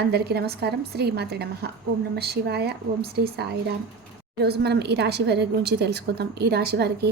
అందరికీ నమస్కారం. శ్రీమాత్రే నమః. ఓం నమః శివాయ. ఓం శ్రీ సాయిరామ్. ఈరోజు మనం ఈ రాశి వారి గురించి తెలుసుకుందాం. ఈ రాశి వారికి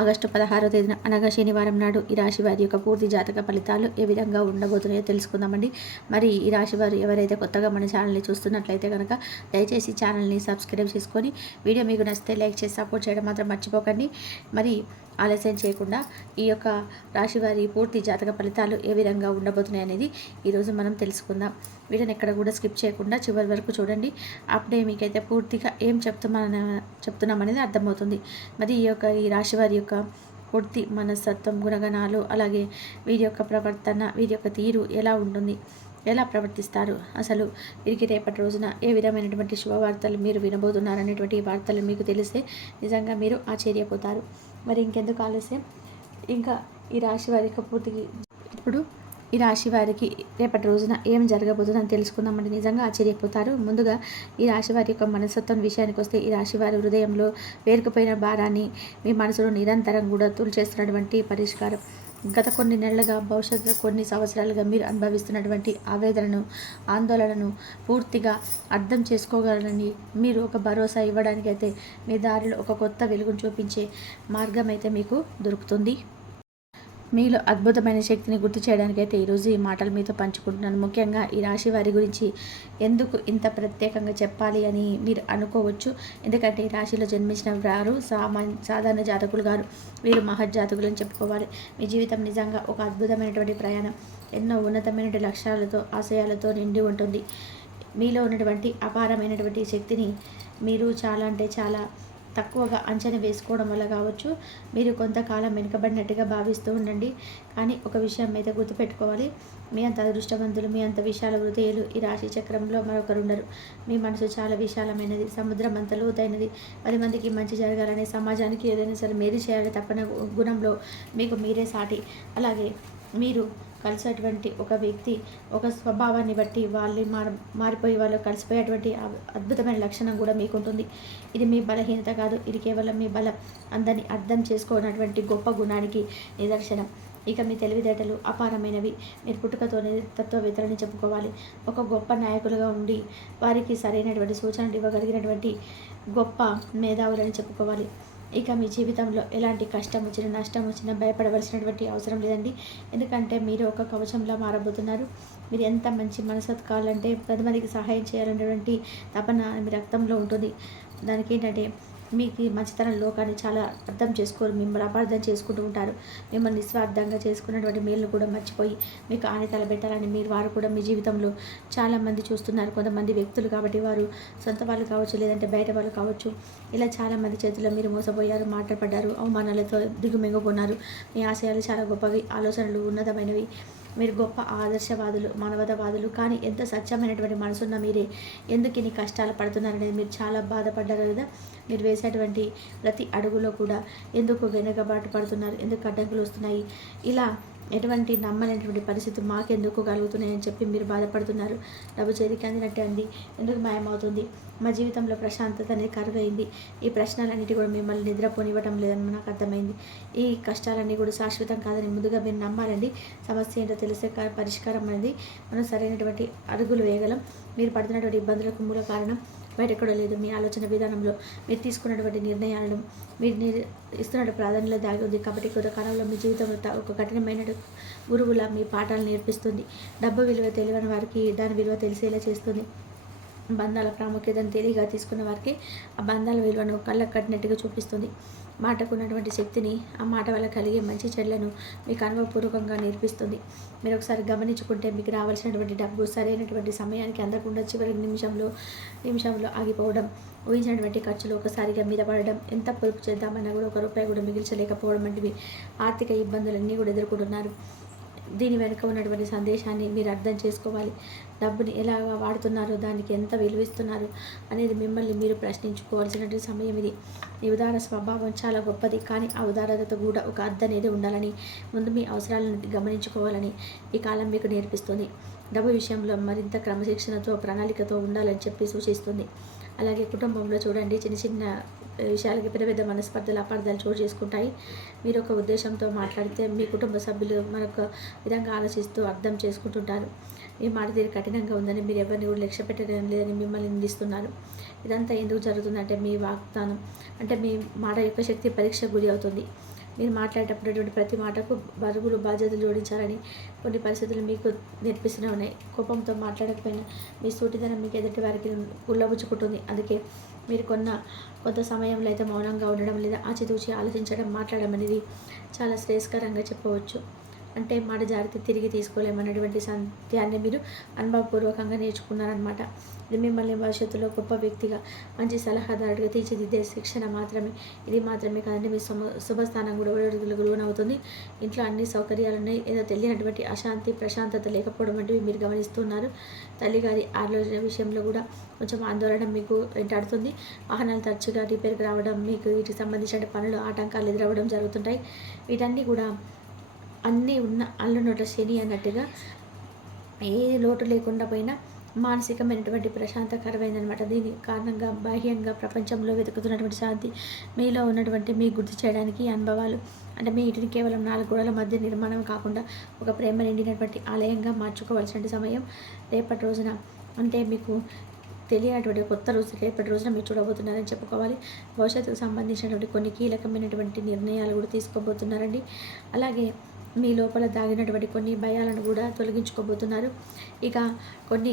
ఆగస్టు 16వ తేదీన అనగా శనివారం నాడు ఈ రాశి వారి యొక్క పూర్తి జాతక ఫలితాలు ఏ విధంగా ఉండబోతున్నాయో తెలుసుకుందామండి. మరి ఈ రాశి వారు ఎవరైతే కొత్తగా మన ఛానల్ని చూస్తున్నట్లయితే కనుక దయచేసి ఛానల్ని సబ్స్క్రైబ్ చేసుకొని వీడియో మీకు నచ్చితే లైక్ చేసి సపోర్ట్ చేయడం మాత్రం మర్చిపోకండి. మరి ఆలస్యం చేయకుండా ఈ యొక్క రాశి వారి పూర్తి జాతక ఫలితాలు ఏ విధంగా ఉండబోతున్నాయి అనేది ఈరోజు మనం తెలుసుకుందాం. వీడియోని ఎక్కడ కూడా స్కిప్ చేయకుండా చివరి వరకు చూడండి. అప్పుడే మీకైతే పూర్తిగా ఏం చెప్తున్నాం అనేది అర్థమవుతుంది. మరి ఈ రాశి వారి యొక్క పూర్తి మనస్తత్వం, గుణగణాలు, అలాగే వీరి యొక్క ప్రవర్తన, వీరి యొక్క తీరు ఎలా ఉంటుంది, ఎలా ప్రవర్తిస్తారు, అసలు వీరికి రేపటి రోజున ఏ విధమైనటువంటి శుభవార్తలు మీరు వినబోతున్నారనేటువంటి వార్తలు మీకు తెలిస్తే నిజంగా మీరు ఆశ్చర్యపోతారు. మరి ఇంకెందుకు ఆలస్యం, ఇంకా ఈ రాశి వారికి ఇప్పుడు ఈ రాశి వారికి రేపటి రోజున ఏం జరగబోతుందని తెలుసుకుందామండి. నిజంగా ఆశ్చర్యపోతారు. ముందుగా ఈ రాశి వారి యొక్క మనస్తత్వం విషయానికి వస్తే, ఈ రాశి వారి హృదయంలో పేరుకుపోయిన భారాన్ని మీ మనసులో నిరంతరం కూడా తుల్చేస్తున్నటువంటి పరిష్కారం. గత కొన్ని నెలలుగా, భవిష్యత్తులో కొన్ని సంవత్సరాలుగా మీరు అనుభవిస్తున్నటువంటి ఆవేదనను, ఆందోళనను పూర్తిగా అర్థం చేసుకోగలరని మీరు ఒక భరోసా ఇవ్వడానికైతే మీ దారిలో ఒక కొత్త వెలుగును చూపించే మార్గం అయితే మీకు దొరుకుతుంది. మీలో అద్భుతమైన శక్తిని గుర్తు చేయడానికైతే ఈరోజు ఈ మాటలు మీతో పంచుకుంటున్నాను. ముఖ్యంగా ఈ రాశి వారి గురించి ఎందుకు ఇంత ప్రత్యేకంగా చెప్పాలి అని మీరు అనుకోవచ్చు. ఎందుకంటే ఈ రాశిలో జన్మించిన వారు సాధారణ జాతకులు గారు, వీరు మహజ్జాతకులు అని చెప్పుకోవాలి. మీ జీవితం నిజంగా ఒక అద్భుతమైనటువంటి ప్రయాణం. ఎన్నో ఉన్నతమైనటువంటి లక్ష్యాలతో, ఆశయాలతో నిండి ఉంటుంది. మీలో ఉన్నటువంటి అపారమైనటువంటి శక్తిని మీరు చాలా తక్కువగా అంచనా వేసుకోవడం వల్ల కావచ్చు, మీరు కొంతకాలం వెనుకబడినట్టుగా భావిస్తూ ఉండండి. కానీ ఒక విషయం అయితే గుర్తుపెట్టుకోవాలి, మీ అంత అదృష్టవంతులు, మీ అంత విశాల హృదయాలు ఈ రాశి చక్రంలో మరొకరు ఉండరు. మీ మనసు చాలా విశాలమైనది, సముద్రం అంత లోతైనది. 10 మందికి మంచి జరగాలనే, సమాజానికి ఏదైనా సరే మేలు చేయాలి తప్పన గుణంలో మీకు మీరే సాటి. అలాగే మీరు కలిసేటువంటి ఒక వ్యక్తి ఒక స్వభావాన్ని బట్టి వాళ్ళు మారిపోయి వాళ్ళు కలిసిపోయేటువంటి అద్భుతమైన లక్షణం కూడా మీకుంటుంది. ఇది మీ బలహీనత కాదు, ఇది కేవలం మీ బలం. అందరినీ అర్థం చేసుకోనటువంటి గొప్ప గుణానికి నిదర్శనం. ఇక మీ తెలివితేటలు అపారమైనవి. మీరు పుట్టుకతోనే తత్వవేత్తలని చెప్పుకోవాలి. ఒక గొప్ప నాయకులుగా ఉండి వారికి సరైనటువంటి సూచనలు ఇవ్వగలిగినటువంటి గొప్ప మేధావులని చెప్పుకోవాలి. ఇక మీ జీవితంలో ఎలాంటి కష్టం వచ్చినా, నష్టం వచ్చినా భయపడవలసినటువంటి అవసరం లేదండి. ఎందుకంటే మీరు ఒక కవచంలా మారబోతున్నారు. మీరు ఎంత మంచి మనసత్కాలంటే 10 మందికి సహాయం చేయాలనేటువంటి తపన మీ రక్తంలో ఉంటుంది. దానికి ఏంటంటే మీకు మంచితనం లోకాన్ని చాలా అర్థం చేసుకోరు, మిమ్మల్ని అపార్థం చేసుకుంటూ ఉంటారు. మిమ్మల్ని నిస్వార్థంగా చేసుకున్నటువంటి మేలును కూడా మర్చిపోయి మీకు ఆని తలబెట్టాలని వారు కూడా మీ జీవితంలో చాలామంది చూస్తున్నారు. కొంతమంది వ్యక్తులు కాబట్టి, వారు సొంత వాళ్ళు కావచ్చు, లేదంటే బయట వాళ్ళు కావచ్చు, ఇలా చాలామంది చేతుల్లో మీరు మోసపోయారు, మాట్లాడపడ్డారు, అవమానాలతో దిగుమింగుకున్నారు. మీ ఆశయాలు చాలా గొప్పవి, ఆలోచనలు ఉన్నతమైనవి. మీరు గొప్ప ఆదర్శవాదులు, మానవతావాదులు. కానీ ఎంత స్వచ్ఛమైనటువంటి మనసున్న మీరే ఎందుకు ఇన్ని కష్టాలు పడుతున్నారనేది మీరు చాలా బాధపడ్డారు కదా. మీరు వేసేటువంటి ప్రతి అడుగులో కూడా ఎందుకు వెనుకబాటు పడుతున్నారు, ఎందుకు అడ్డంకులు వస్తున్నాయి, ఇలా ఎటువంటి నమ్మలేనటువంటి పరిస్థితి మాకెందుకు కలుగుతున్నాయని చెప్పి మీరు బాధపడుతున్నారు. డబ్బు చేతికి అందినట్టే అంది, ఎందుకు మాయమవుతుంది, మా జీవితంలో ప్రశాంతత అనేది కరువైంది. ఈ ప్రశ్నలన్నిటి కూడా మిమ్మల్ని నిద్రపోనివ్వటం లేదని నాకు అర్థమైంది. ఈ కష్టాలన్నీ కూడా శాశ్వతం కాదని ముందుగా మీరు నమ్మాలండి. సమస్య ఏంటో తెలిసే పరిష్కారం అనేది మనం సరైనటువంటి అడుగులు వేయగలం. మీరు పడుతున్నటువంటి ఇబ్బందులకు మూల కారణం బయట ఎక్కడో లేదు, మీ ఆలోచన విధానంలో, మీరు తీసుకున్నటువంటి నిర్ణయాలను, మీరు ఇస్తున్న ప్రాధాన్యత దాగి ఉంది. కాబట్టి కొంతకాలంలో మీ జీవితంలో ఒక కఠినమైన గురువులా మీ పాఠాలు నేర్పిస్తుంది. డబ్బు విలువ తెలియని వారికి దాని విలువ తెలిసేలా చేస్తుంది. బంధాల ప్రాముఖ్యతను తెలియగా తీసుకున్న వారికి ఆ బంధాల విలువను కళ్ళకు కట్టినట్టుగా చూపిస్తుంది. మాటకున్నటువంటి శక్తిని, ఆ మాట వల్ల కలిగే మంచి చెడ్లను మీకు అనుభవపూర్వకంగా నేర్పిస్తుంది. మీరు ఒకసారి గమనించుకుంటే మీకు రావాల్సినటువంటి డబ్బు సరైనటువంటి సమయానికి అందకుండా చివరి నిమిషంలో ఆగిపోవడం, ఊహించినటువంటి ఖర్చులు ఒకసారిగా మీద పడడం, ఎంత పొదుపు చేద్దామన్నా కూడా 1 రూపాయి కూడా మిగిల్చలేకపోవడం వంటివి ఆర్థిక ఇబ్బందులన్నీ కూడా ఎదుర్కొంటున్నారు. దీని వెనుక ఉన్నటువంటి సందేశాన్ని మీరు అర్థం చేసుకోవాలి. డబ్బుని ఎలా వాడుతున్నారో, దానికి ఎంత విలువిస్తున్నారు అనేది మిమ్మల్ని మీరు ప్రశ్నించుకోవాల్సినటువంటి సమయం ఇది. ఈ ఉదార స్వభావం చాలా గొప్పది, కానీ ఆ ఉదారతతో కూడా ఒక అర్థం అనేది ఉండాలని, ముందు మీ అవసరాలను గమనించుకోవాలని ఈ కాలం మీకు నేర్పిస్తుంది. డబ్బు విషయంలో మరింత క్రమశిక్షణతో, ప్రణాళికతో ఉండాలని చెప్పి సూచిస్తుంది. అలాగే కుటుంబంలో చూడండి, చిన్న చిన్న విషయాలకి పెద్ద మనస్పర్ధలు, అపార్థాలు చోటు చేసుకుంటాయి. మీరు ఒక ఉద్దేశంతో మాట్లాడితే మీ కుటుంబ సభ్యులు మరొక విధంగా ఆలోచిస్తూ అర్థం చేసుకుంటుంటారు. మీ మాట తీరు కఠినంగా ఉందని, మీరు ఎవరిని కూడా లక్ష్య పెట్టడం లేదని మిమ్మల్ని నిందిస్తున్నారు. ఇదంతా ఎందుకు జరుగుతుందంటే మీ వాగ్దానం అంటే మీ మాట యొక్క శక్తి పరీక్షకు గురి అవుతుంది. మీరు మాట్లాడేటప్పుడు ప్రతి మాటకు బరువులు బాధ్యతలు జోడించాలని కొన్ని పరిస్థితులు మీకు నేర్పిస్తూనే ఉన్నాయి. కోపంతో మాట్లాడకపోయినా మీ సూటిదనం మీకు ఎదుటి వారికి గుల్లబుచ్చుకుంటుంది. అందుకే మీరు కొంత సమయంలో అయితే మౌనంగా ఉండడం లేదా ఆచితూచి ఆలోచించడం, మాట్లాడడం అనేది చాలా శ్రేయస్కరంగా చెప్పవచ్చు. అంటే మాట జాగ్రత్త తిరిగి తీసుకోలేమన్నటువంటి సత్యాన్ని మీరు అనుభవపూర్వకంగా నేర్చుకున్నారనమాట. ఇది మిమ్మల్ని భవిష్యత్తులో గొప్ప వ్యక్తిగా, మంచి సలహాదారుడిగా తీర్చిదిద్దే శిక్షణ మాత్రమే. ఇది మాత్రమే కాదండి, మీ శుభస్థానం కూడా ఒడిదుడుకులకు లోనవుతుంది. ఇంట్లో అన్ని సౌకర్యాలు ఉన్నాయి, ఏదో తెలియనటువంటి అశాంతి, ప్రశాంతత లేకపోవడం వంటివి మీరు గమనిస్తున్నారు. తల్లిగారి ఆలోచన విషయంలో కూడా కొంచెం ఆందోళన మీకు వెంటాడుతుంది. వాహనాలు తరచుగా రిపేర్కి రావడం, మీకు వీటికి సంబంధించిన పనులు ఆటంకాలు ఎదురవ్వడం జరుగుతుంటాయి. వీటన్నీ కూడా అన్నీ ఉన్న అల్లు నోట్ల శని అన్నట్టుగా ఏ లోటు లేకుండా పోయినా మానసికమైనటువంటి ప్రశాంతకరమైనమాట. దీని కారణంగా బాహ్యంగా ప్రపంచంలో వెతుకుతున్నటువంటి శాంతి మీలో ఉన్నటువంటి మీ గుర్తు చేయడానికి అనుభవాలు అంటే మీ ఇంటిని కేవలం 4 గోడల మధ్య నిర్మాణం కాకుండా ఒక ప్రేమ నిండినటువంటి ఆలయంగా మార్చుకోవాల్సిన సమయం రేపటి రోజున. అంటే మీకు తెలియనటువంటి కొత్త రోజు రేపటి రోజున మీరు చూడబోతున్నారని చెప్పుకోవాలి. భవిష్యత్తుకు సంబంధించినటువంటి కొన్ని కీలకమైనటువంటి నిర్ణయాలు కూడా తీసుకోబోతున్నారండి. అలాగే మీ లోపల దాగినటువంటి కొన్ని భయాలను కూడా తొలగించుకోబోతున్నారు. ఇక కొన్ని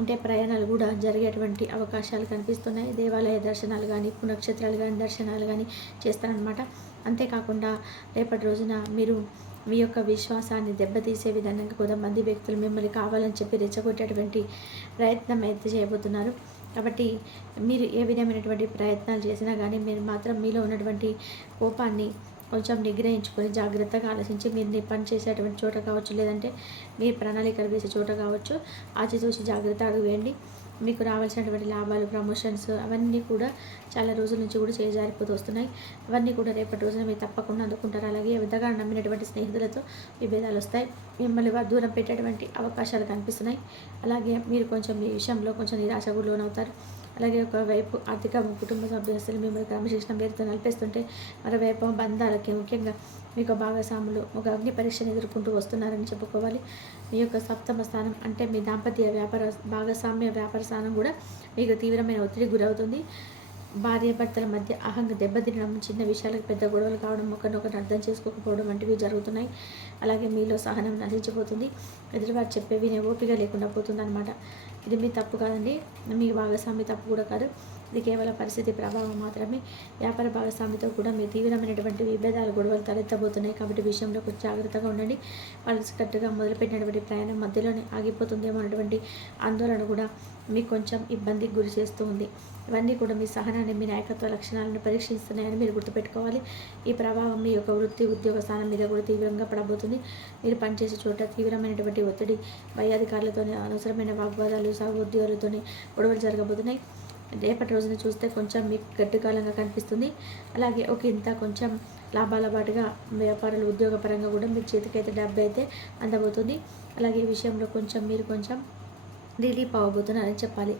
అంటే ప్రయాణాలు కూడా జరిగేటువంటి అవకాశాలు కనిపిస్తున్నాయి. దేవాలయ దర్శనాలు కానీ, పుణ్యక్షేత్రాలు కానీ, దర్శనాలు కానీ చేస్తారనమాట. అంతేకాకుండా రేపటి రోజున మీరు మీ యొక్క విశ్వాసాన్ని దెబ్బతీసే విధంగా కొంతమంది వ్యక్తులు మిమ్మల్ని కావాలని చెప్పి రెచ్చగొట్టేటువంటి ప్రయత్నం అయితే చేయబోతున్నారు. కాబట్టి మీరు ఏ విధమైనటువంటి ప్రయత్నాలు చేసినా కానీ మీరు మాత్రం మీలో ఉన్నటువంటి కోపాన్ని కొంచెం నిగ్రహించుకొని జాగ్రత్తగా ఆలోచించి మీరు పని చేసేటువంటి చోట కావచ్చు, లేదంటే మీ ప్రణాళికలు వేసే చోట కావచ్చు, ఆచితూచి జాగ్రత్త అడుగు వేయండి. మీకు రావాల్సినటువంటి లాభాలు, ప్రమోషన్స్ అవన్నీ కూడా చాలా రోజుల నుంచి కూడా చేజారిపోతూ వస్తున్నాయి. అవన్నీ కూడా రేపటి రోజున మీరు తప్పకుండా అందుకుంటారు. అలాగే ఎంతగా నమ్మినటువంటి స్నేహితులతో విభేదాలు వస్తాయి. మిమ్మల్ని దూరం పెట్టేటువంటి అవకాశాలు కనిపిస్తున్నాయి. అలాగే మీరు కొంచెం ఈ విషయంలో కొంచెం నిరాశకు లోనవుతారు. అలాగే ఒకవైపు ఆర్థిక కుటుంబ సభ్యులు మిమ్మల్ని క్రమశిక్షణ పేరుతో నలిపేస్తుంటే, మరోవైపు బంధాలకి ముఖ్యంగా మీకు భాగస్వాములు ఒక అగ్ని పరీక్షను ఎదుర్కొంటూ వస్తున్నారని చెప్పుకోవాలి. మీ యొక్క సప్తమ స్థానం అంటే మీ దాంపత్య భాగస్వామ్య వ్యాపార స్థానం కూడా మీకు తీవ్రమైన ఒత్తిడికి గురవుతుంది. భార్యాభర్తల మధ్య అహంగా దెబ్బతినడం, చిన్న విషయాలకు పెద్ద గొడవలు కావడం, ఒకరినొకరు అర్థం చేసుకోకపోవడం వంటివి జరుగుతున్నాయి. అలాగే మీలో సహనం నశించిపోతుంది. ఎదురువారు చెప్పే వినే ఓపిక లేకుండా పోతుంది అనమాట. ఇది మీ తప్పు కాదండి, మీ భాగస్వామి తప్పు కూడా కాదు. ఇది కేవలం పరిస్థితి ప్రభావం మాత్రమే. వ్యాపార భాగస్వామితో కూడా మీ తీవ్రమైనటువంటి విభేదాలు, గొడవలు తలెత్తబోతున్నాయి. కాబట్టి విషయంలో కొంచెం జాగ్రత్తగా ఉండండి. కలిసికట్టుగా మొదలుపెట్టినటువంటి ప్రయాణం మధ్యలోనే ఆగిపోతుందేమో అన్నటువంటి ఆందోళన కూడా మీకు కొంచెం ఇబ్బందికి గురి చేస్తూ ఉంది. ఇవన్నీ కూడా మీ సహనాన్ని, మీ నాయకత్వ లక్షణాలను పరీక్షిస్తున్నాయని మీరు గుర్తుపెట్టుకోవాలి. ఈ ప్రభావం మీ యొక్క వృత్తి, ఉద్యోగ స్థానం మీద కూడా తీవ్రంగా పడబోతుంది. మీరు పనిచేసే చోట తీవ్రమైనటువంటి ఒత్తిడి, పై అధికారులతోనే అనవసరమైన వాగ్వాదాలు, సహోద్యోగులతోనే గొడవలు జరగబోతున్నాయి. రేపటి రోజున చూస్తే కొంచెం మీకు గడ్డుకాలంగా కనిపిస్తుంది. అలాగే ఒక ఇంత కొంచెం లాభాల పాటుగా వ్యాపారాలు, ఉద్యోగపరంగా కూడా మీ చేతికైతే డబ్బు అయితే అందబోతుంది. అలాగే ఈ విషయంలో మీరు కొంచెం రిలీఫ్ అవ్వబోతున్నారని చెప్పాలి.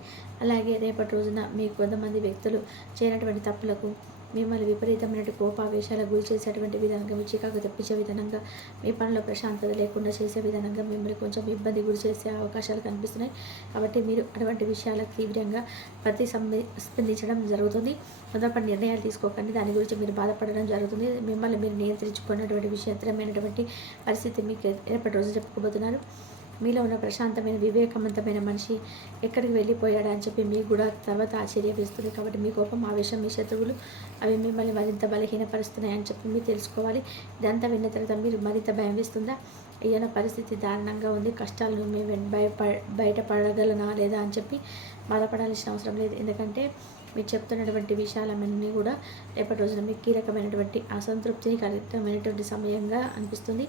అలాగే రేపటి రోజున మీకు కొంతమంది వ్యక్తులు చేయనటువంటి తప్పులకు మిమ్మల్ని విపరీతమైన కోపావేశాలకు గురి చేసేటువంటి విధంగా, మీ చికాకు తెప్పించే విధంగా, మీ పనిలో ప్రశాంతత లేకుండా చేసే విధంగా మిమ్మల్ని కొంచెం ఇబ్బంది గురి చేసే అవకాశాలు కనిపిస్తున్నాయి. కాబట్టి మీరు అటువంటి విషయాలకు తీవ్రంగా స్పందించడం జరుగుతుంది. తొందరపడి నిర్ణయాలు తీసుకోకండి. దాని గురించి మీరు బాధపడడం జరుగుతుంది. మిమ్మల్ని మీరు నియంత్రించుకున్నటువంటి విషయమైన పరిస్థితి మీకు రేపటి రోజు చెప్పుకోబోతున్నారు. మీలో ఉన్న ప్రశాంతమైన, వివేకవంతమైన మనిషి ఎక్కడికి వెళ్ళిపోయాడా అని చెప్పి మీకు కూడా తర్వాత ఆశ్చర్య వేస్తుంది. కాబట్టి మీ కోపం, ఆవేశం, మీ శత్రువులు అవి మిమ్మల్ని మరింత బలహీనపరుస్తున్నాయని చెప్పి మీరు తెలుసుకోవాలి. ఇదంతా విన్న తర్వాత మీరు మరింత భయం వేస్తుందా? ఏదైనా పరిస్థితి దారుణంగా ఉంది, కష్టాలను మేము బయటపడగలనా లేదా అని చెప్పి బాధపడాల్సిన అవసరం లేదు. ఎందుకంటే మీరు చెప్తున్నటువంటి విషయాలన్నీ కూడా రేపటి రోజున మీకు కీలకమైనటువంటి అసంతృప్తిని కలిగినటువంటి సమయంగా అనిపిస్తుంది.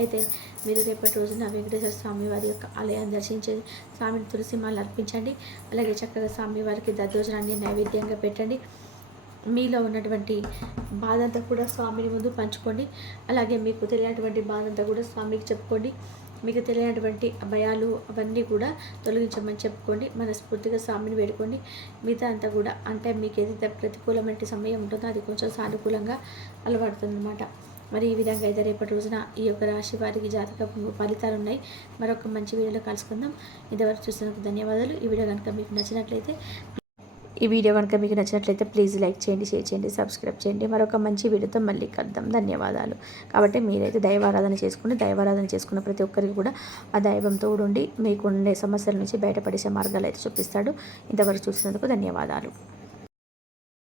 అయితే మీరు రేపటి రోజున వెంకటేశ్వర స్వామి వారి యొక్క ఆలయాన్ని దర్శించి స్వామిని తులసిమాలను అర్పించండి. అలాగే చక్కగా స్వామి వారికి దద్దోజనాన్ని నైవేద్యంగా పెట్టండి. మీలో ఉన్నటువంటి బాధంతా కూడా స్వామిని ముందు పంచుకోండి. అలాగే మీకు తెలియనటువంటి బాధంతా కూడా స్వామికి చెప్పుకోండి. మీకు తెలియనటువంటి భయాలు అవన్నీ కూడా తొలగించమని చెప్పుకోండి. మనస్ఫూర్తిగా స్వామిని వేడుకోండి. మిగతా అంతా కూడా అంటే మీకు ఏదైతే ప్రతికూలమైన సమయం ఉంటుందో అది కొంచెం సానుకూలంగా అలవాడుతుంది అన్నమాట. మరి ఈ విధంగా అయితే రేపటి రోజున ఈ యొక్క రాశి వారికి జాతక ఫలితాలు ఉన్నాయి. మరొక మంచి వీడియోలో కలుసుకుందాం. ఇంతవరకు చూసినందుకు ధన్యవాదాలు. ఈ వీడియో కనుక మీకు నచ్చినట్లయితే ప్లీజ్ లైక్ చేయండి, షేర్ చేయండి, సబ్స్క్రైబ్ చేయండి. మరొక మంచి వీడియోతో మళ్ళీ కలుద్దాం. ధన్యవాదాలు. కాబట్టి మీరైతే దైవారాధన చేసుకున్న ప్రతి ఒక్కరికి కూడా ఆ దైవం తోడుండి మీకు ఉండే సమస్యల నుంచి బయటపడేసే మార్గాలు అయితే చూపిస్తాడు. ఇంతవరకు చూసినందుకు ధన్యవాదాలు.